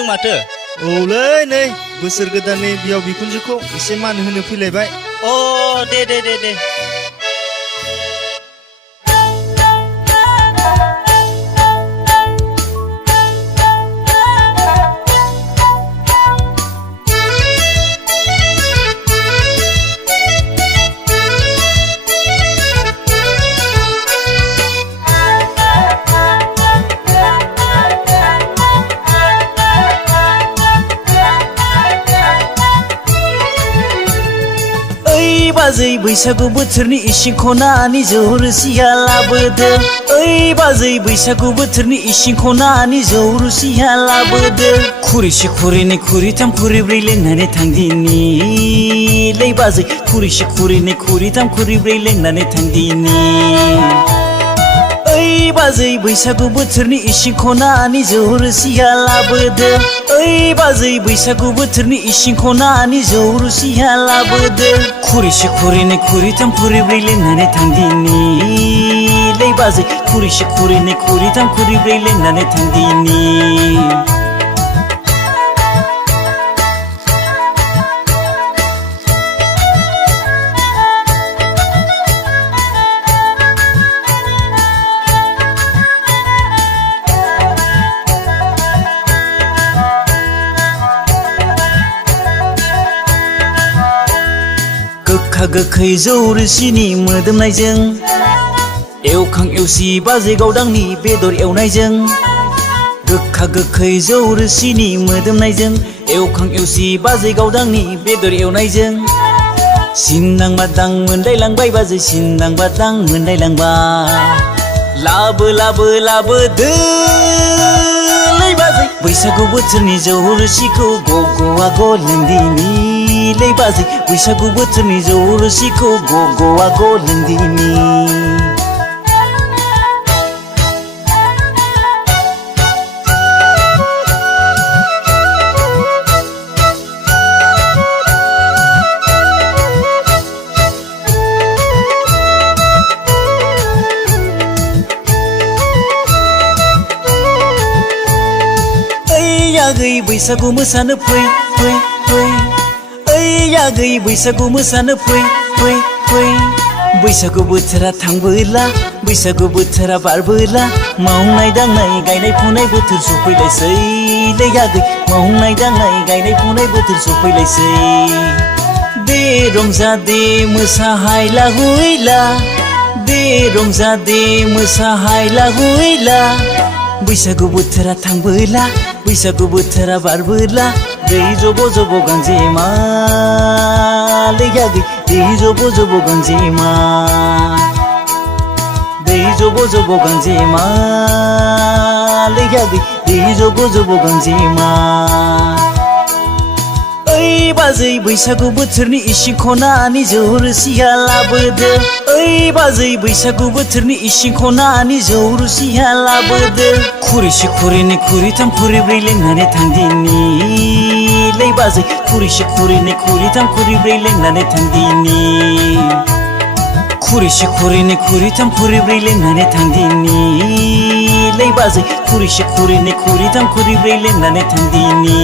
फैदों माथो? औलै नै बोसोर गोदाननि बिहाव बिखुनजोखौ एसे मान होनो फैलायबाय। अ दे दे दे दे। बाजै बैसागु बोथोरनि इसिं खनानि जौ रोसिया लाबोदो। ओइ बाजै बैसागु बोथोरनि इसिं खनानि जौ रोसिया लाबोदो। खुरैसे खुरैनै खुरैथाम खुरैब्रै लोंनानै थांदिनि लै बाजै खुरैसे खुरैनै खुरैथाम खुरैब्रै लोंनानै थांदिनि। ओइ बाजै बैसागु बोथोरनि इसिं खनानि जौ रोसिया लाबोदो। ओइ बाजै बैसागु बोथोरनि इसिं खनानि जौ रोसिया लाबोदो। खुरैसे खुरैनै खुरैथाम खुरैब्रै लोंनानै थांदिनि लै बाजै खुरैसे खुरैनै खुरैथाम खुरैब्रै लोंनानै थांदिनि। गोखा गोखै जौ रोसिनि मोदोमनायजों एवखां एवसि बाजै गावदांनि बेदर एवनायजों। गोखा गोखै जौ रोसिनि मोदोमनायजों एवखां एवसि बाजै गावदांनि बेदर एवनायजों। सिन्दां बादां मोनलायलांबाय बाजै सिन्दां बादां मोनलायलांबाय। लाबो लाबो लाबोदो लै बाजै बैसागु बोथोरनि जौ रोसिखौ गग'आ लोंदिनि लै बाजै बैसागु बोथोरनि जौ रोसिखौ गग'आ लोंदिनि। आगै बैसागु मोसानो फै फै फै। ओइ आगै बैसागु मोसानो फै फै फै। बैसागु बोथोरा थांबोला बैसागु बोथोरा बारबोला मावनाय दांनाय गायनाय फुनाय बोथोर सफैलायसै लै आगै मावनाय दांनाय गायनाय फुनाय बोथोर सफैलायसै। दे रंजा दे मोसाहायला हुइला दे रंजा दे मोसाहायला हुइला। बैसागु बोथोरा थांबोला बैसागु बोथोरा बारबोला दै जब' जब' गांजेमा लै आगै दै जब' जब' गांजेमा। दै जब' जब' गांजेमा लै आगै दै जब' जब' गांजेमा। ओइ बाजै बैसागु बोथोरनि इसिं खनानि जौ रोसिया लाबोदो। ओइ बाजै बैसागु बोथोरनि इसिं खनानि जौ रोसिया लाबोदो। खुरैसे खुरैनै खुरैथाम खुरैब्रै लोंनानै थांदिनि लै बाजै खुरैसे खुरैनै खुरैथाम खुरैब्रै लोंनानै थांदिनि। खुरैसे खुरैनै खुरैथाम खुरैब्रै लोंनानै थांदिनि लै बाजै खुरैसे खुरैनै खुरैथाम खुरैब्रै लोंनानै थांदिनि।